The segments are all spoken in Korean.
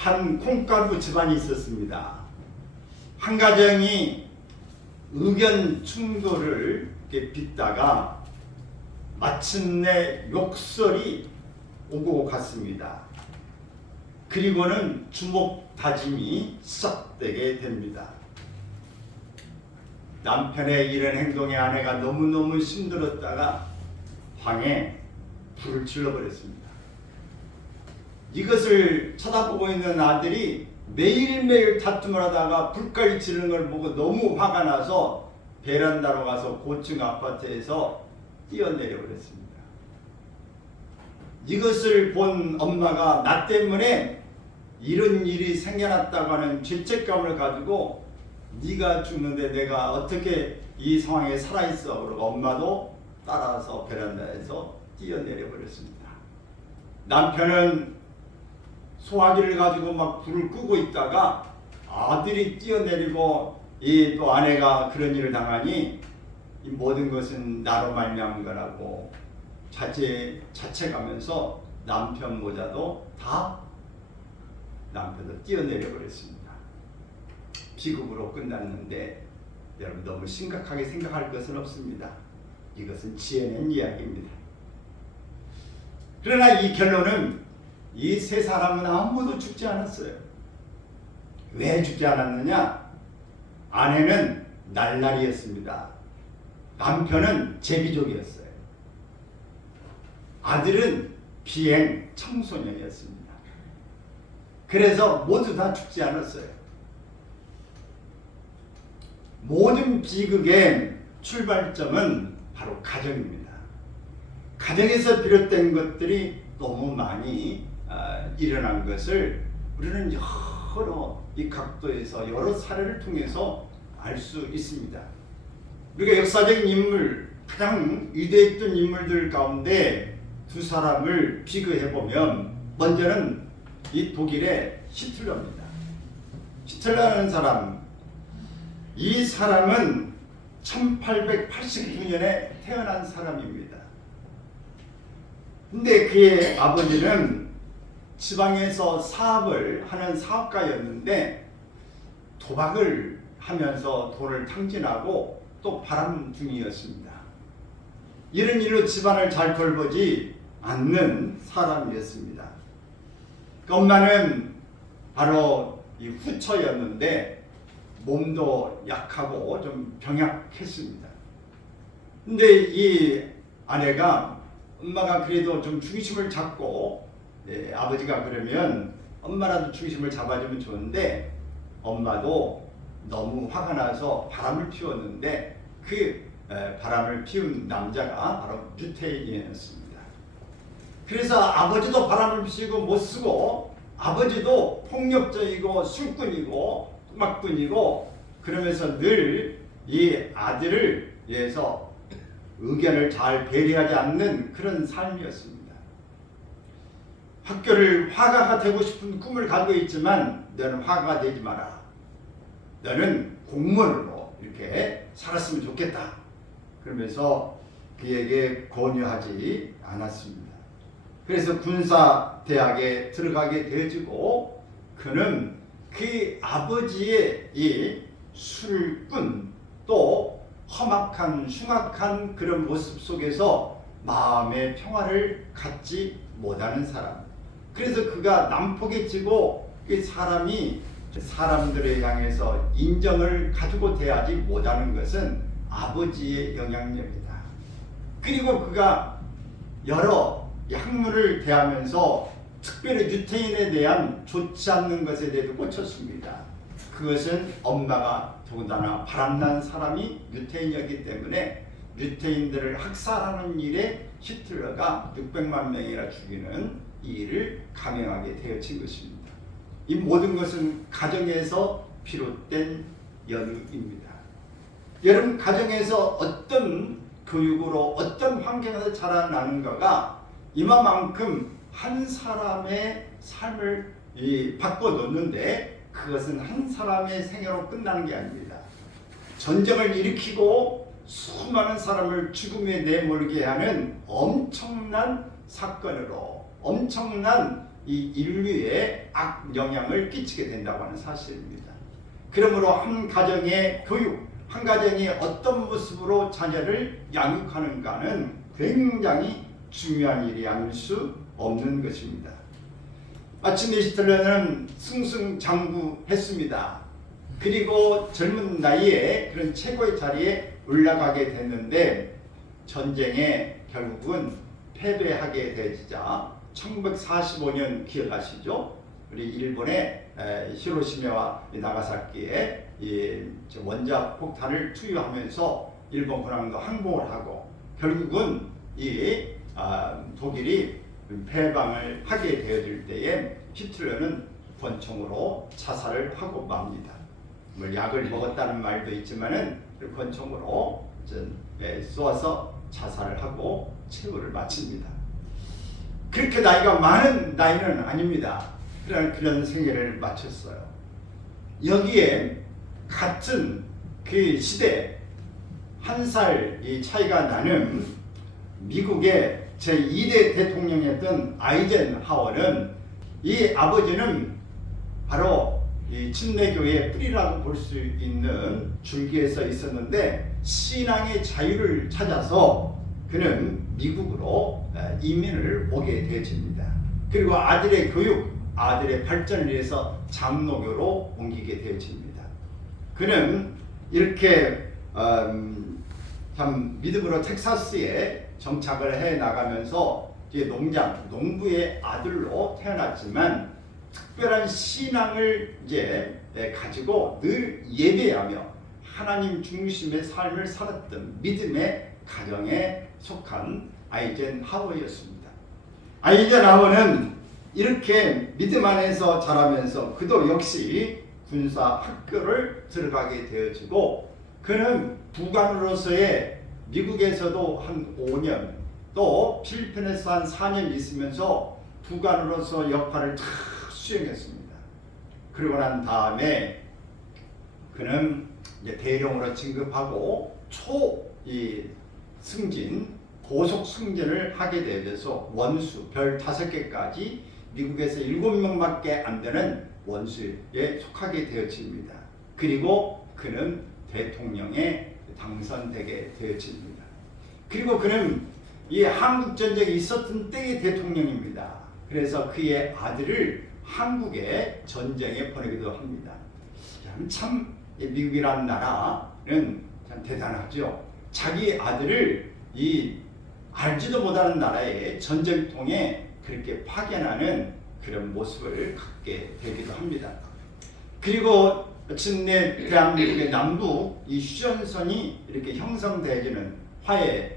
한 콩가루 집안이 있었습니다. 한 가정이 의견 충돌을 이렇게 빚다가 마침내 욕설이 오고 갔습니다. 그리고는 주먹 다짐이 시작되게 됩니다. 남편의 이런 행동에 아내가 너무너무 힘들었다가 방에 불을 질러버렸습니다. 이것을 쳐다보고 있는 아들이 매일매일 다툼을 하다가 불까지 지르는 걸 보고 너무 화가 나서 베란다로 가서 고층 아파트에서 뛰어내려 버렸습니다. 이것을 본 엄마가 나 때문에 이런 일이 생겨났다고 하는 죄책감을 가지고 네가 죽는데 내가 어떻게 이 상황에 살아있어? 그러고 엄마도 따라서 베란다에서 뛰어내려 버렸습니다. 남편은 소화기를 가지고 막 불을 끄고 있다가 아들이 뛰어내리고 이 또 아내가 그런 일을 당하니 이 모든 것은 나로 말미암은 거라고 자책하면서 남편 모자도 다 남편도 뛰어내려 버렸습니다. 비극으로 끝났는데 여러분 너무 심각하게 생각할 것은 없습니다. 이것은 지어낸 이야기입니다. 그러나 이 결론은 이 세 사람은 아무도 죽지 않았어요. 왜 죽지 않았느냐? 아내는 날라리였습니다. 남편은 제비족이었어요. 아들은 비행 청소년이었습니다. 그래서 모두 다 죽지 않았어요. 모든 비극의 출발점은 바로 가정입니다. 가정에서 비롯된 것들이 너무 많이 일어난 것을 우리는 여러 이 각도에서 여러 사례를 통해서 알 수 있습니다. 우리가 역사적인 인물, 가장 위대했던 인물들 가운데 두 사람을 비교해 보면 먼저는 이 독일의 히틀러입니다. 히틀러라는 사람, 이 사람은 1889년에 태어난 사람입니다. 근데 그의 아버지는 지방에서 사업을 하는 사업가였는데 도박을 하면서 돈을 탕진하고 또 바람둥이였습니다. 이런 일로 집안을 잘 돌보지 않는 사람이었습니다. 그 엄마는 바로 이 후처였는데 몸도 약하고 좀 병약했습니다. 근데 이 아내가 엄마가 그래도 좀 주기심을 잡고 아버지가 그러면 엄마라도 주기심을 잡아주면 좋은데 엄마도 너무 화가 나서 바람을 피웠는데 그 바람을 피운 남자가 바로 유태인이었습니다. 그래서 아버지도 바람을 피우고 못 쓰고 아버지도 폭력적이고 술꾼이고 음악꾼이고 그러면서 늘 이 아들을 위해서 의견을 잘 배려하지 않는 그런 삶이었습니다. 학교를 화가가 되고 싶은 꿈을 가지고 있지만 너는 화가가 되지 마라. 너는 공무원으로 이렇게 살았으면 좋겠다. 그러면서 그에게 권유하지 않았습니다. 그래서 군사대학에 들어가게 되어지고 그는 그 아버지의 이 술꾼 또 험악한 흉악한 그런 모습 속에서 마음의 평화를 갖지 못하는 사람. 그래서 그가 난폭해 지고 그 사람이 사람들을 향해서 인정을 가지고 대하지 못하는 것은 아버지의 영향력이다. 그리고 그가 여러 학문을 대하면서 특별히 유태인에 대한 좋지 않는 것에 대해서 꽂혔습니다. 그것은 엄마가 더군다나 바람난 사람이 유태인이었기 때문에 유태인들을 학살하는 일에 히틀러가 600만 명이나 죽이는 이 일을 감행하게 되어진 것입니다. 이 모든 것은 가정에서 비롯된 연유입니다. 여러분, 가정에서 어떤 교육으로 어떤 환경에서 자라나는가가 이만큼 한 사람의 삶을 바꿔놓는데 그것은 한 사람의 생애로 끝나는 게 아닙니다. 전쟁을 일으키고 수많은 사람을 죽음에 내몰게 하는 엄청난 사건으로 엄청난 이 인류에 악 영향을 끼치게 된다고 하는 사실입니다. 그러므로 한 가정의 교육, 한 가정이 어떤 모습으로 자녀를 양육하는가는 굉장히 중요한 일이 아닐 수 없는 것입니다. 마침 히틀러는 승승장구했습니다. 그리고 젊은 나이에 그런 최고의 자리에 올라가게 됐는데 전쟁에 결국은 패배하게 되자 1945년 기억하시죠? 우리 일본의 히로시마와 나가사키에 이 원자 폭탄을 투여하면서 일본 군함도 항복을 하고 결국은 이 독일이 패방을 하게 되어질 때에 히틀러는 권총으로 자살을 하고 맙니다. 뭐 약을 먹었다는 말도 있지만은 권총으로 쏘아서 자살을 하고 최후를 마칩니다. 그렇게 나이가 많은 나이는 아닙니다. 그런 생애를 마쳤어요. 여기에 같은 그 시대 한 살 차이가 나는 미국의 제2대 대통령이었던 아이젠하워는 이 아버지는 바로 이 침례교회의 뿌리라고 볼 수 있는 줄기에 서 있었는데 신앙의 자유를 찾아서 그는 미국으로 이민을 오게 되어집니다. 그리고 아들의 교육, 아들의 발전을 위해서 장로교로 옮기게 되어집니다. 그는 이렇게 참 믿음으로 텍사스에 정착을 해 나가면서 농부의 아들로 태어났지만 특별한 신앙을 가지고 늘 예배하며 하나님 중심의 삶을 살았던 믿음의 가정에 속한 아이젠하워였습니다. 아이젠하워는 이렇게 믿음 안에서 자라면서 그도 역시 군사 학교를 들어가게 되어지고 그는 부관으로서의 미국에서도 한 5년 또 필리핀에서 한 4년 있으면서 부관으로서 역할을 다 수행했습니다. 그러고 난 다음에 그는 대령으로 진급하고 승진, 고속 승진을 하게 되어서 원수 별 5개까지 미국에서 7명밖에 안 되는 원수에 속하게 되어집니다. 그리고 그는 대통령에 당선되게 되어집니다. 그리고 그는 이 한국전쟁이 있었던 때의 대통령입니다. 그래서 그의 아들을 한국에 전쟁에 보내기도 합니다. 참 미국이라는 나라는 참 대단하죠. 자기 아들을 알지도 못하는 나라에 전쟁통에 그렇게 파견하는 그런 모습을 갖게 되기도 합니다. 그리고 마침내 대한민국의 남부 이 휴전선이 이렇게 형성되어지는 화해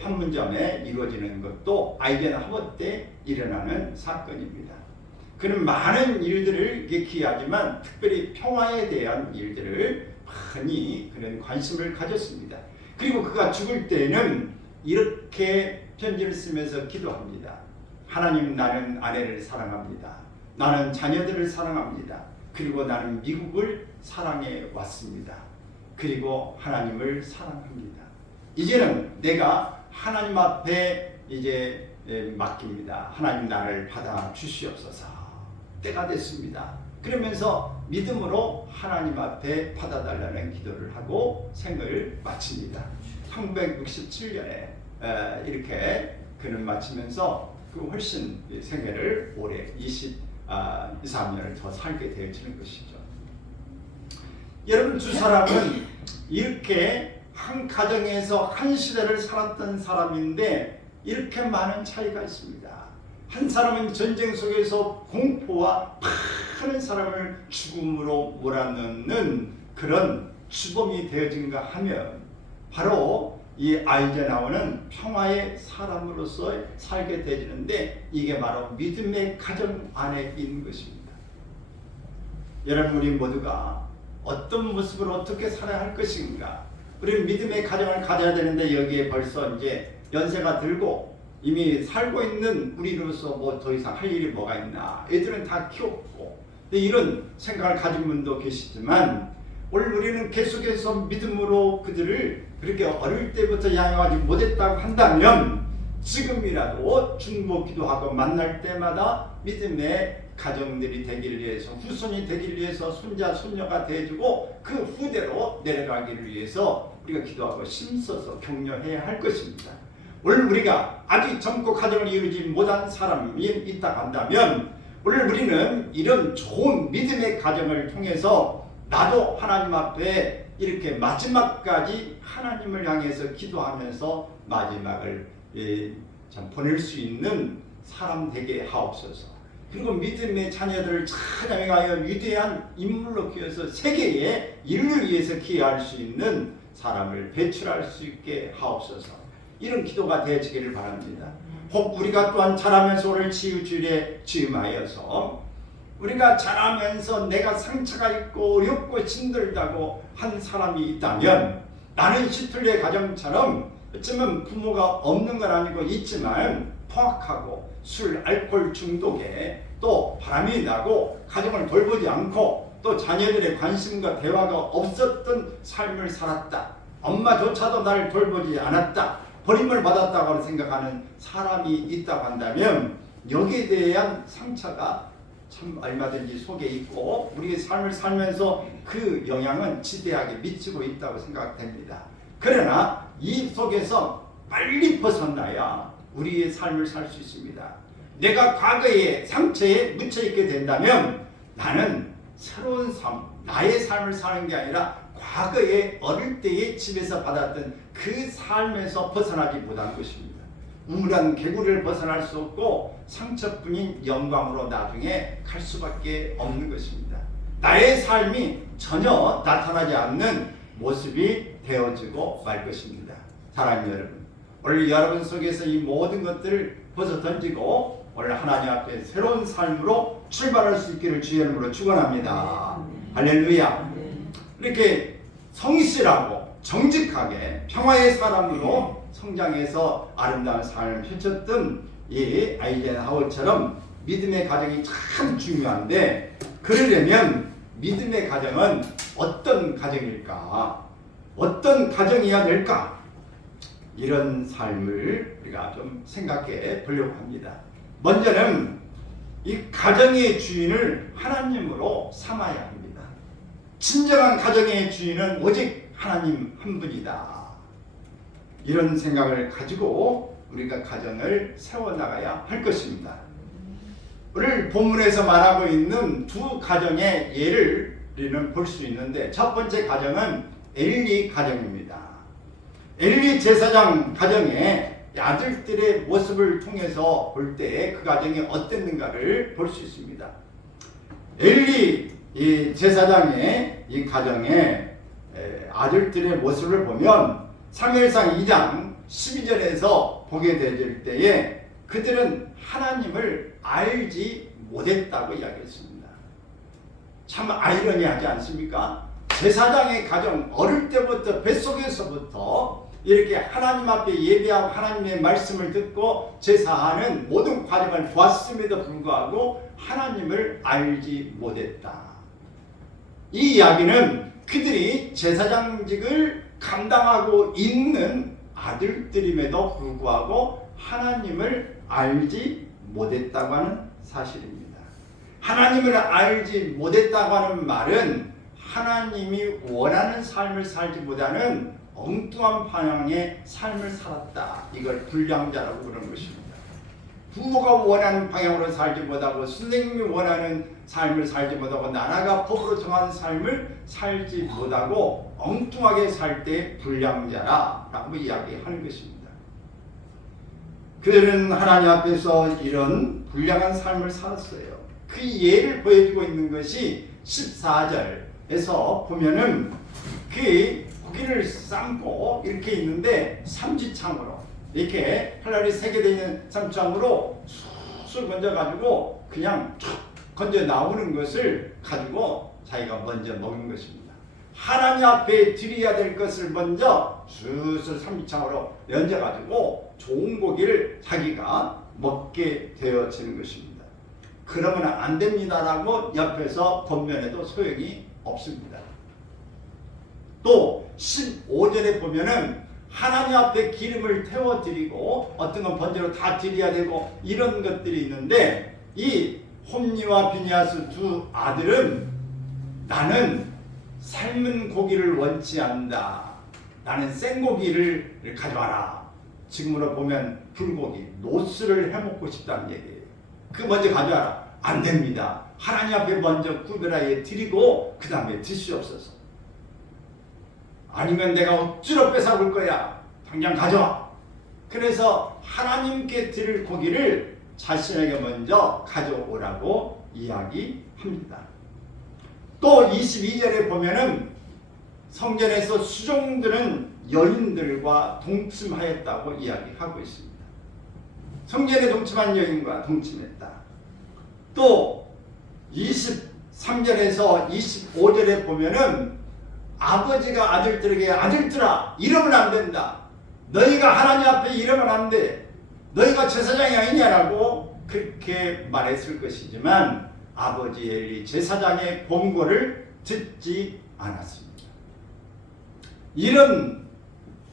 판문점에 이루어지는 것도 아이젠하워 때 일어나는 사건입니다. 그는 많은 일들을 기하지만 특별히 평화에 대한 일들을 많이 그는 관심을 가졌습니다. 그리고 그가 죽을 때는 이렇게 편지를 쓰면서 기도합니다. 하나님, 나는 아내를 사랑합니다. 나는 자녀들을 사랑합니다. 그리고 나는 미국을 사랑해 왔습니다. 그리고 하나님을 사랑합니다. 이제는 내가 하나님 앞에 맡깁니다. 하나님 나를 받아 주시옵소서. 때가 됐습니다. 그러면서 믿음으로 하나님 앞에 받아달라는 기도를 하고 생을 마칩니다. 1967년에 이렇게 그는 마치면서 그 훨씬 생애를 올해 23년을 더 살게 되어지는 것이죠. 여러분, 두 사람은 이렇게 한 가정에서 한 시대를 살았던 사람인데 이렇게 많은 차이가 있습니다. 한 사람은 전쟁 속에서 공포와 많은 사람을 죽음으로 몰아넣는 그런 주범이 되어진가 하면 바로 이 아이젠하워는 평화의 사람으로서 살게 되지는데 이게 바로 믿음의 가정 안에 있는 것입니다. 여러분, 우리 모두가 어떤 모습으로 어떻게 살아야 할 것인가? 우리는 믿음의 가정을 가져야 되는데 여기에 벌써 연세가 들고 이미 살고 있는 우리로서 뭐 더 이상 할 일이 뭐가 있나? 애들은 다 키웠고 이런 생각을 가진 분도 계시지만 오늘 우리는 계속해서 믿음으로 그들을 그렇게 어릴 때부터 양육하지 못했다고 한다면 지금이라도 중보 기도하고 만날 때마다 믿음의 가정들이 되기를 위해서, 후손이 되기를 위해서, 손자 손녀가 돼주고 그 후대로 내려가기를 위해서 우리가 기도하고 힘써서 격려해야 할 것입니다. 오늘 우리가 아직 젊고 가정을 이루지 못한 사람이 있다 한다면, 오늘 우리는 이런 좋은 믿음의 가정을 통해서 나도 하나님 앞에 이렇게 마지막까지 하나님을 향해서 기도하면서 마지막을 참 보낼 수 있는 사람 되게 하옵소서. 그리고 믿음의 자녀들을 찬양하여 위대한 인물로 키워서 세계의 인류를 위해서 기여할 수 있는 사람을 배출할 수 있게 하옵소서. 이런 기도가 되어지기를 바랍니다. 혹 우리가 또한 자라면서 오늘 치유주일에 즈음하여서 우리가 자라면서 내가 상처가 있고 어렵고 힘들다고 한 사람이 있다면, 나는 시틀레 가정처럼 어쩌면 부모가 없는 건 아니고 있지만 포악하고 술, 알코올 중독에 또 바람이 나고 가정을 돌보지 않고 또 자녀들의 관심과 대화가 없었던 삶을 살았다. 엄마조차도 나를 돌보지 않았다. 버림을 받았다고 생각하는 사람이 있다고 한다면, 여기에 대한 상처가 참 얼마든지 속에 있고 우리의 삶을 살면서 그 영향은 지대하게 미치고 있다고 생각됩니다. 그러나 이 속에서 빨리 벗어나야 우리의 삶을 살 수 있습니다. 내가 과거의 상처에 묻혀있게 된다면 나는 새로운 삶, 나의 삶을 사는 게 아니라 과거의 어릴 때의 집에서 받았던 그 삶에서 벗어나지 못한 것입니다. 우물한 개구리를 벗어날 수 없고 상처뿐인 영광으로 나중에 갈 수밖에 없는 것입니다. 나의 삶이 전혀 나타나지 않는 모습이 되어지고 말 것입니다. 사랑하는 여러분, 오늘 여러분 속에서 이 모든 것들을 벗어 던지고 오늘 하나님 앞에 새로운 삶으로 출발할 수 있기를 주의 이름으로 축원합니다. 할렐루야. 이렇게 성실하고 정직하게 평화의 사람으로 성장해서 아름다운 삶을 펼쳤던 이 아이젠하워처럼 믿음의 가정이 참 중요한데, 그러려면 믿음의 가정은 어떤 가정일까? 어떤 가정이어야 될까? 이런 삶을 우리가 좀 생각해 보려고 합니다. 먼저는 이 가정의 주인을 하나님으로 삼아야 합니다. 진정한 가정의 주인은 오직 하나님 한 분이다. 이런 생각을 가지고 우리가 가정을 세워나가야 할 것입니다. 오늘 본문에서 말하고 있는 두 가정의 예를 우리는 볼 수 있는데, 첫 번째 가정은 엘리 가정입니다. 엘리 제사장 가정의 아들들의 모습을 통해서 볼 때 그 가정이 어땠는가를 볼 수 있습니다. 엘리 이 제사장의 이 가정의 아들들의 모습을 보면 사무엘상 2장 12절에서 보게 될 때에 그들은 하나님을 알지 못했다고 이야기했습니다. 참 아이러니하지 않습니까? 제사장의 가정, 어릴 때부터 뱃속에서부터 이렇게 하나님 앞에 예배하고 하나님의 말씀을 듣고 제사하는 모든 과정을 보았음에도 불구하고 하나님을 알지 못했다. 이 이야기는 그들이 제사장직을 감당하고 있는 아들들임에도 불구하고 하나님을 알지 못했다고 하는 사실입니다. 하나님을 알지 못했다고 하는 말은 하나님이 원하는 삶을 살기보다는 엉뚱한 방향의 삶을 살았다. 이걸 불량자라고 그러는 것입니다. 부모가 원하는 방향으로 살지 못하고 선생님이 원하는 삶을 살지 못하고 나라가 법으로 정한 삶을 살지 못하고 엉뚱하게 살 때 불량자라고 이야기하는 것입니다. 그들은 하나님 앞에서 이런 불량한 삶을 살았어요. 그 예를 보여주고 있는 것이 14절에서 보면은 그 고기를 삶고 이렇게 있는데 삼지창으로 이렇게 팔날이 세게 되어 있는 삼지창으로 술 건져가지고 그냥 툭 건져 나오는 것을 가지고 자기가 먼저 먹는 것입니다. 하나님 앞에 드려야 될 것을 먼저 슬슬 삼지창으로 얹어가지고 좋은 고기를 자기가 먹게 되어지는 것입니다. 그러면 안 됩니다라고 옆에서 권면해도 소용이 없습니다. 또 15절에 보면은 하나님 앞에 기름을 태워드리고 어떤 건 번제로 다 드려야 되고 이런 것들이 있는데 이 홈리와 비니아스 두 아들은 나는 삶은 고기를 원치 않는다. 나는 생고기를 가져와라. 지금으로 보면 불고기, 노스를 해먹고 싶다는 얘기예요. 그 먼저 가져와라. 안 됩니다. 하나님 앞에 먼저 구별하여 드리고 그 다음에 드시옵소서. 아니면 내가 억지로 뺏어볼 거야. 당장 가져와. 그래서 하나님께 드릴 고기를 자신에게 먼저 가져오라고 이야기합니다. 또 22절에 보면은 성전에서 수종들은 여인들과 동침하였다고 이야기하고 있습니다. 성전에 동침한 여인과 동침했다. 또 23절에서 25절에 보면은 아버지가 아들들에게 아들들아 이러면 안 된다. 너희가 하나님 앞에 이러면 안 돼. 너희가 제사장이 아니냐라고 그렇게 말했을 것이지만 아버지 엘리 제사장의 권고를 듣지 않았습니다. 이런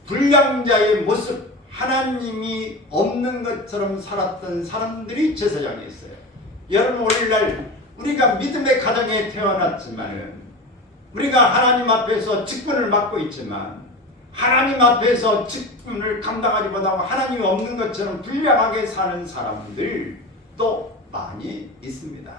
불량자의 모습, 하나님이 없는 것처럼 살았던 사람들이 제사장이었어요. 여러분, 오늘날 우리가 믿음의 가정에 태어났지만은 우리가 하나님 앞에서 직분을 맡고 있지만 하나님 앞에서 직분을 감당하지 못하고 하나님이 없는 것처럼 불량하게 사는 사람들도 많이 있습니다.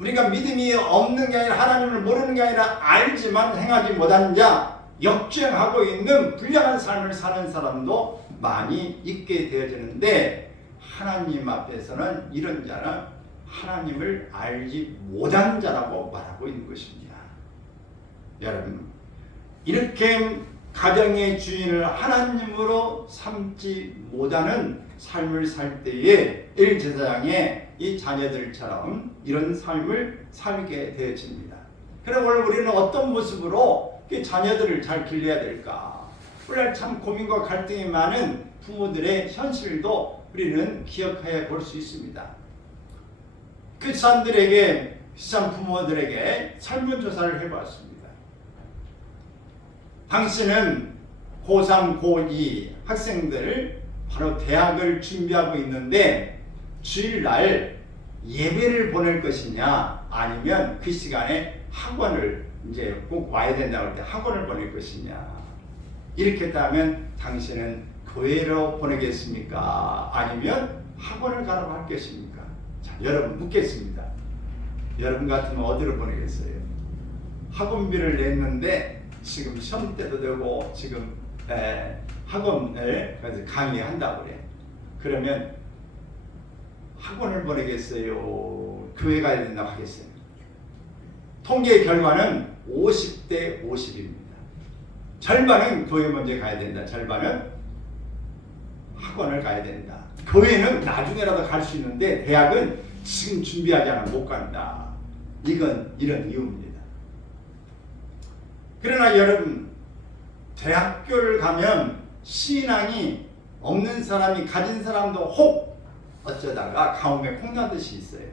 우리가 믿음이 없는 게 아니라 하나님을 모르는 게 아니라 알지만 행하지 못한 자, 역주행하고 있는 불량한 삶을 사는 사람도 많이 있게 되어지는데 하나님 앞에서는 이런 자는 하나님을 알지 못한 자라고 말하고 있는 것입니다. 여러분, 이렇게 가정의 주인을 하나님으로 삼지 못하는 삶을 살 때에 일제사장의 이 자녀들처럼 이런 삶을 살게 되어집니다. 그럼 오늘 우리는 어떤 모습으로 자녀들을 잘 길러야 될까? 오늘 참 고민과 갈등이 많은 부모들의 현실도 우리는 기억해 볼 수 있습니다. 크리스찬들에게, 크리스찬 부모들에게 설문조사를 해봤습니다. 당신은 고3, 고2 학생들 바로 대학을 준비하고 있는데 주일날 예배를 보낼 것이냐 아니면 그 시간에 학원을 이제 꼭 와야 된다고 할 때 학원을 보낼 것이냐. 이렇게 했다면 당신은 교회로 보내겠습니까? 아니면 학원을 가라고 할 것입니까? 자, 여러분 묻겠습니다. 여러분 같으면 어디로 보내겠어요? 학원비를 냈는데 지금 시험 때도 되고 지금 학원을 강의한다고 그래. 그러면 학원을 보내겠어요? 교회 가야 된다고 하겠어요? 통계 결과는 50대 50입니다. 절반은 교회 먼저 가야 된다. 절반은 학원을 가야 된다. 교회는 나중에라도 갈 수 있는데 대학은 지금 준비하지 않으면 못 간다. 이건 이런 이유입니다. 그러나 여러분, 대학교를 가면 신앙이 없는 사람이 가진 사람도 혹 어쩌다가 가뭄에 콩나듯이 있어요.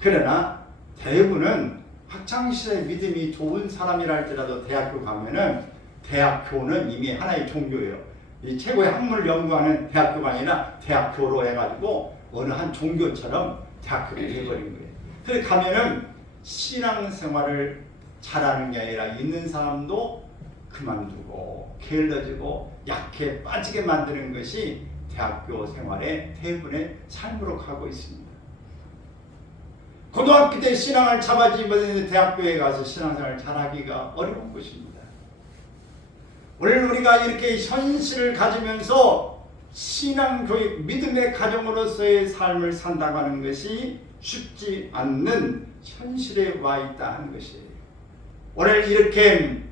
그러나 대부분은 학창시절에 믿음이 좋은 사람이라 할지라도 대학교 가면은 대학교는 이미 하나의 종교예요. 이 최고의 학문을 연구하는 대학교가 아니라 대학교로 해가지고 어느 한 종교처럼 대학교가 되어버린 거예요. 그래서 가면은 신앙생활을 잘하는 게 아니라 있는 사람도 그만두고 게을러지고 약해 빠지게 만드는 것이 대학교 생활의 대부분의 삶으로 가고 있습니다. 고등학교 때 신앙을 잡아지 못했는데 대학교에 가서 신앙생활을 잘하기가 어려운 것입니다. 오늘 우리가 이렇게 현실을 가지면서 신앙교육, 믿음의 가정으로서의 삶을 산다고 하는 것이 쉽지 않는 현실에 와 있다 하는 것이에요. 오늘 이렇게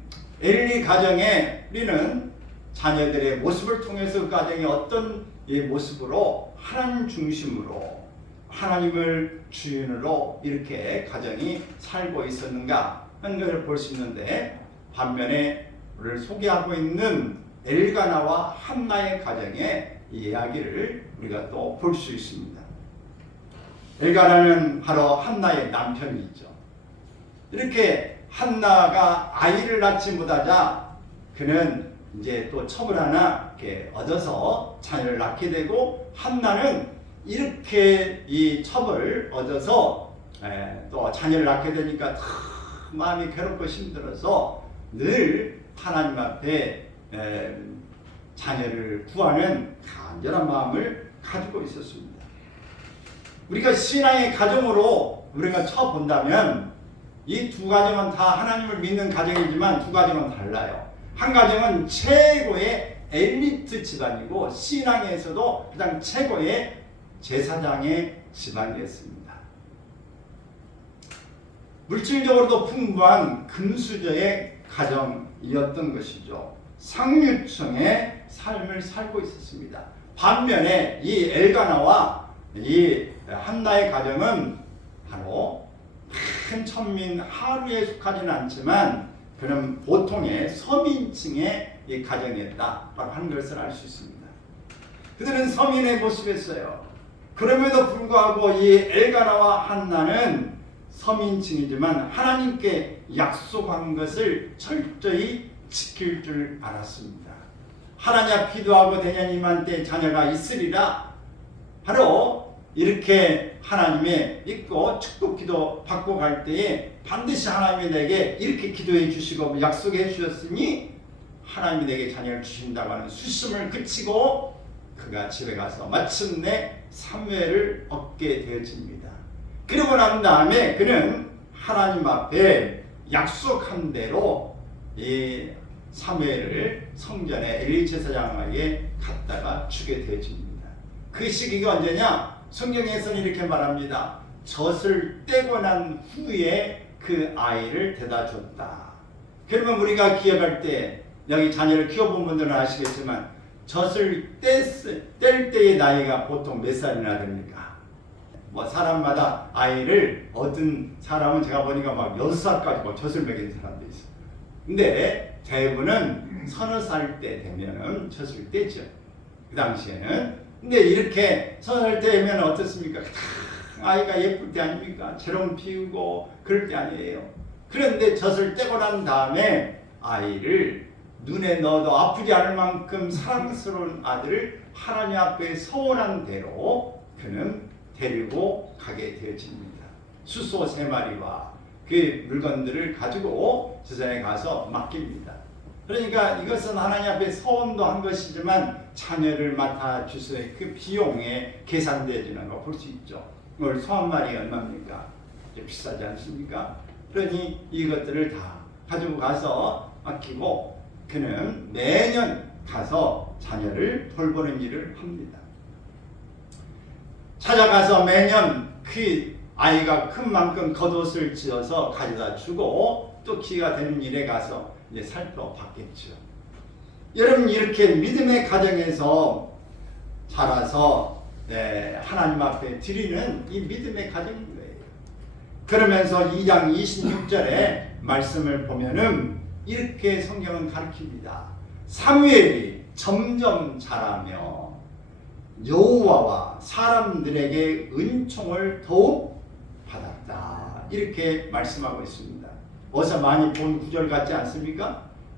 엘리 가정에 우리는 자녀들의 모습을 통해서 그 가정이 어떤 모습으로 하나님 중심으로 하나님을 주인으로 이렇게 가정이 살고 있었는가 하는 것을 볼 수 있는데, 반면에 우리를 소개하고 있는 엘가나와 한나의 가정의 이야기를 우리가 또 볼 수 있습니다. 엘가나는 바로 한나의 남편이죠. 이렇게 한나가 아이를 낳지 못하자 그는 이제 또 첩을 하나 이렇게 얻어서 자녀를 낳게 되고, 한나는 이렇게 이 첩을 얻어서 또 자녀를 낳게 되니까 마음이 괴롭고 힘들어서 늘 하나님 앞에 자녀를 구하는 간절한 마음을 가지고 있었습니다. 우리가 신앙의 가정으로 우리가 쳐본다면 이 두 가정은 다 하나님을 믿는 가정이지만 두 가정은 달라요. 한 가정은 최고의 엘리트 집안이고 신앙에서도 가장 최고의 제사장의 집안이었습니다. 물질적으로도 풍부한 금수저의 가정이었던 것이죠. 상류층의 삶을 살고 있었습니다. 반면에 이 엘가나와 이 한나의 가정은 바로 큰 천민 하루에 속하지는 않지만 그는 보통의 서민층의 이 가정이었다라고 하는 것을 알 수 있습니다. 그들은 서민의 모습이었어요. 그럼에도 불구하고 이 엘가나와 한나는 서민층이지만 하나님께 약속한 것을 철저히 지킬 줄 알았습니다. 하나님 앞 기도하고 대냐님한테 자녀가 있으리라. 바로 이렇게 하나님의 믿고 축복 기도 받고 갈 때에 반드시 하나님이 내게 이렇게 기도해 주시고 약속해 주셨으니 하나님이 내게 자녀를 주신다고 하는 수심을 그치고 그가 집에 가서 마침내 사무엘을 얻게 되어집니다. 그러고 난 다음에 그는 하나님 앞에 약속한 대로 이 사무엘을 성전에 엘리 제사장에게 갖다가 주게 되어집니다. 그 시기가 언제냐? 성경에서는 이렇게 말합니다. 젖을 떼고 난 후에 그 아이를 데다 줬다. 그러면 우리가 기억할 때 여기 자녀를 키워본 분들은 아시겠지만 젖을 뗄 때의 나이가 보통 몇 살이나 됩니까? 뭐 사람마다 아이를 얻은 사람은 제가 보니까 막 6살까지 뭐 젖을 먹인 사람도 있어요. 근데 대부분은 서너 살 때 되면은 젖을 떼죠. 그 당시에는. 근데 이렇게 서너 살 때 되면 어떻습니까? 아이가 예쁠 때 아닙니까? 재롱 피우고 그럴 때 아니에요. 그런데 젖을 떼고 난 다음에 아이를 눈에 넣어도 아프지 않을 만큼 사랑스러운 아들을 하나님 앞에 서원한 대로 그는 데리고 가게 되어집니다. 수소 3마리와 그 물건들을 가지고 제사장에 가서 맡깁니다. 그러니까 이것은 하나님 앞에 서원도 한 것이지만 자녀를 맡아주서의 그 비용에 계산되어지는 거 볼 수 있죠. 오늘 소 1마리 얼마입니까? 비싸지 않습니까? 그러니 이것들을 다 가지고 가서 맡기고 그는 매년 가서 자녀를 돌보는 일을 합니다. 찾아가서 매년 그 아이가 큰 만큼 겉옷을 지어서 가져다 주고 또 기회가 되는 일에 가서 이제 살펴봤겠죠. 여러분 이렇게 믿음의 가정에서 자라서 하나님 앞에 드리는 이 믿음의 가정인 거예요. 그러면서 2장 26절에 말씀을 보면은 이렇게 성경은 가르칩니다. 사무엘이 점점 자라며 여호와와 사람들에게 은총을 더욱 받았다. 이렇게 말씀하고 있습니다. 어서 많이 본 구절 같지 않습니까?